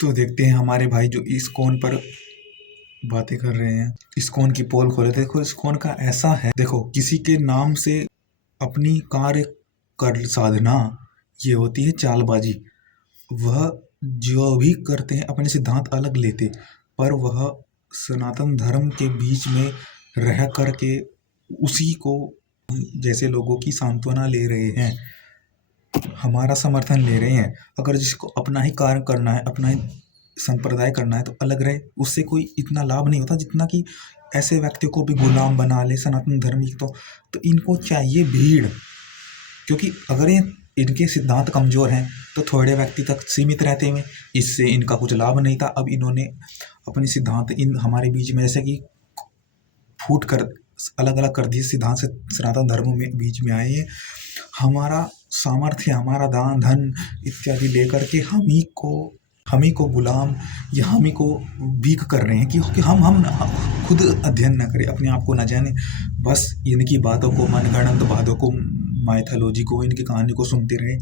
तो देखते हैं हमारे भाई जो इस्कॉन पर बातें कर रहे हैं, इस्कॉन की पोल खोले। देखो इस्कॉन का ऐसा है, देखो किसी के नाम से अपनी कार्य कर साधना, ये होती है चालबाजी। वह जो भी करते हैं अपने सिद्धांत अलग लेते, पर वह सनातन धर्म के बीच में रह करके उसी को जैसे लोगों की सांत्वना ले रहे हैं, हमारा समर्थन ले रहे हैं। अगर जिसको अपना ही कार्य करना है, अपना ही संप्रदाय करना है तो अलग रहे, उससे कोई इतना लाभ नहीं होता जितना कि ऐसे व्यक्तियों को भी गुलाम बना ले सनातन धर्म की। तो इनको चाहिए भीड़, क्योंकि अगर ये इनके सिद्धांत कमजोर हैं तो थोड़े व्यक्ति तक सीमित रहते हैं, इससे इनका कुछ लाभ नहीं था। अब इन्होंने अपने सिद्धांत इन हमारे बीच में जैसे कि फूट कर अलग अलग कर दिए सिद्धांत से सनातन धर्म में बीच में आए हैं। हमारा सामर्थ्य, हमारा दान धन इत्यादि लेकर के हम ही को गुलाम या हम ही को भीख कर रहे हैं कि हम खुद अध्ययन न करें, अपने आप को न जाने, बस इनकी बातों को, मनगढ़ंत बातों को, माइथोलॉजी को, इनकी कहानी को सुनते रहे,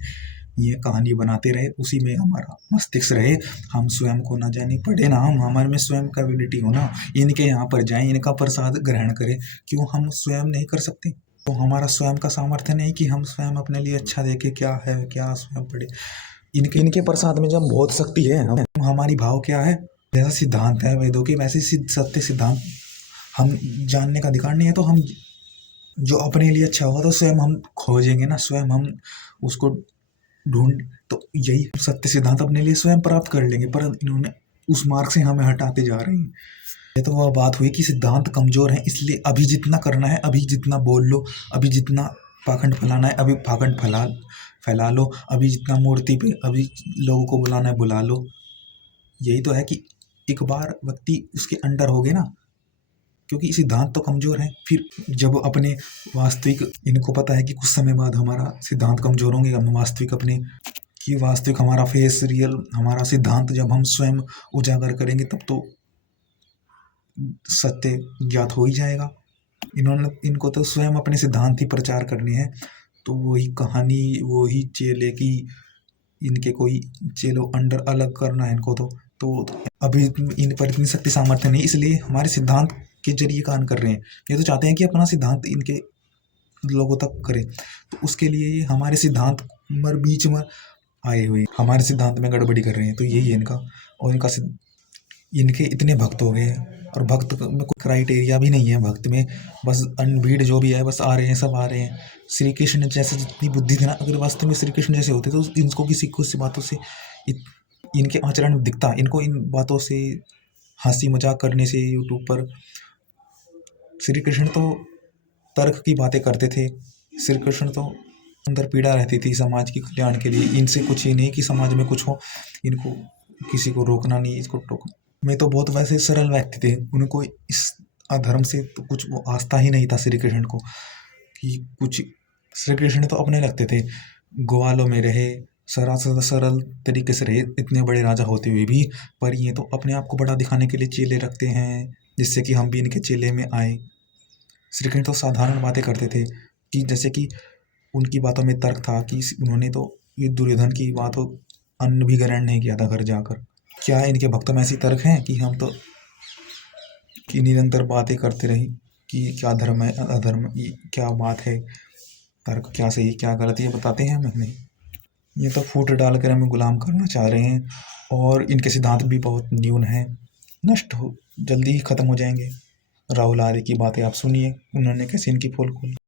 ये कहानी बनाते रहे, उसी में हमारा मस्तिष्क रहे। हम स्वयं को न जाने, पढ़े ना, हम हमारे में स्वयं का एबिलिटी हो ना, इनके यहाँ पर जाएं, इनका प्रसाद ग्रहण करें। क्यों हम स्वयं नहीं कर सकते? तो हमारा स्वयं का सामर्थ्य नहीं कि हम स्वयं अपने लिए अच्छा देखें क्या है क्या, स्वयं पढ़े। इनके प्रसाद में जब बहुत शक्ति है, हमारी भाव क्या है, जैसा सिद्धांत है वेदों के वैसे सत्य सिद्धांत हम जानने का अधिकार नहीं है। तो हम जो अपने लिए अच्छा होगा तो स्वयं हम खोजेंगे ना, स्वयं हम उसको ढूंढ, तो यही सत्य सिद्धांत अपने लिए स्वयं प्राप्त कर लेंगे। पर इन्होंने उस मार्ग से हमें हटाते जा रहे हैं। ये तो वह बात हुई कि सिद्धांत कमजोर है, इसलिए अभी जितना करना है, अभी जितना बोल लो, अभी जितना पाखंड फैलाना है अभी पाखंड फैला लो, अभी जितना मूर्ति पे अभी लोगों को बुलाना है बुला लो। यही तो है कि एक बार व्यक्ति उसके अंडर हो गए ना, क्योंकि सिद्धांत तो कमजोर है, फिर जब अपने वास्तविक, इनको पता है कि कुछ समय बाद हमारा सिद्धांत कमजोर होंगे, हम वास्तविक अपने कि वास्तविक हमारा फेस रियल, हमारा सिद्धांत जब हम स्वयं उजागर करेंगे तब तो सत्य ज्ञात हो ही जाएगा। इनको तो स्वयं अपने सिद्धांत ही प्रचार करने हैं। तो वही कहानी, वही चेले की, इनके कोई चेलो अंडर अलग करना है इनको। तो अभी इन पर इतनी शक्ति सामर्थ्य नहीं, इसलिए हमारे सिद्धांत के जरिए काम कर रहे हैं। ये तो चाहते हैं कि अपना सिद्धांत इनके लोगों तक करें, तो उसके लिए हमारे सिद्धांत मर बीच में आए हुए, हमारे सिद्धांत में गड़बड़ी कर रहे हैं। तो यही है इनका, और इनके इतने भक्त हो गए हैं, और भक्त में कोई क्राइटेरिया भी नहीं है भक्त में, बस भीड़ जो भी है बस आ रहे हैं, सब आ रहे हैं। श्री कृष्ण जैसे जितनी बुद्धि थी ना, अगर वास्तव में श्री कृष्ण जैसे होते तो इनको किसी कुछ बातों से इनके आचरण में दिखता, इनको इन बातों से हंसी मजाक करने से यूट्यूब पर। श्री कृष्ण तो तर्क की बातें करते थे, श्री कृष्ण तो अंदर पीड़ा रहती थी समाज के कल्याण के लिए। इनसे कुछ ही नहीं कि समाज में कुछ हो, इनको किसी को रोकना नहीं, इसको टोकना। मैं तो बहुत वैसे सरल व्यक्ति थे, उनको इस अधर्म से तो कुछ वो आस्था ही नहीं था श्री कृष्ण को कि कुछ। श्री कृष्ण तो अपने लगते थे, ग्वालों में रहे, सरल तरीके से रहे, इतने बड़े राजा होते हुए भी। पर ये तो अपने आप को बड़ा दिखाने के लिए चेले रखते हैं, जिससे कि हम भी इनके चेले में आए। श्री कृष्ण तो साधारण बातें करते थे, कि जैसे कि उनकी बातों में तर्क था कि उन्होंने तो ये दुर्योधन की बातों अन्न भी ग्रहण नहीं किया था घर जाकर। क्या इनके भक्तों में ऐसी तर्क हैं कि हम तो कि निरंतर बातें करते रहे कि क्या धर्म है अधर्म, क्या बात है, तर्क क्या सही क्या गलत, ये बताते हैं हमें नहीं। ये तो फूट डाल कर हमें गुलाम करना चाह रहे हैं, और इनके सिद्धांत भी बहुत न्यून हैं, नष्ट हो जल्दी ही खत्म हो जाएंगे। राहुल आर्य की बातें आप सुनिए, उन्होंने कैसे इनकी पोल खोली।